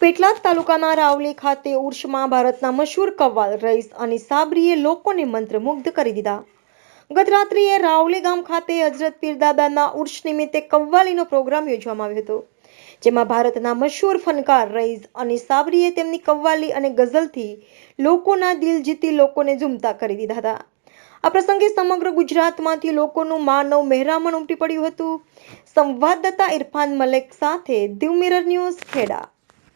પેટલાદ તાલુકાના રાવલી ખાતે ઉર્ષમાં ભારતના મશહૂર કવ્વાલ, રઈસ અને સાબરીએ લોકોને મંત્રમુગ્ધ કરી દીધા. ગત રાત્રિએ રાવલી ગામ ખાતે હજરત પીરદાદાના ઉર્ષ નિમિત્તે કવ્વાલીનો પ્રોગ્રામ યોજવામાં આવ્યો હતો, જેમાં ભારતના મશહૂર ફનકાર રઈસ અને સાબરીએ તેમની કવ્વાલી અને ગઝલથી લોકોના દિલ જીતી લોકોને ઝૂમતા કરી દીધા હતા. આ પ્રસંગે સમગ્ર ગુજરાતમાંથી લોકોનું માનવ મહેરામણ ઉમટી પડ્યું હતું. સંવાદદાતા ઇરફાન મલેક સાથે દિવ મિરર ન્યૂઝ ખેડા.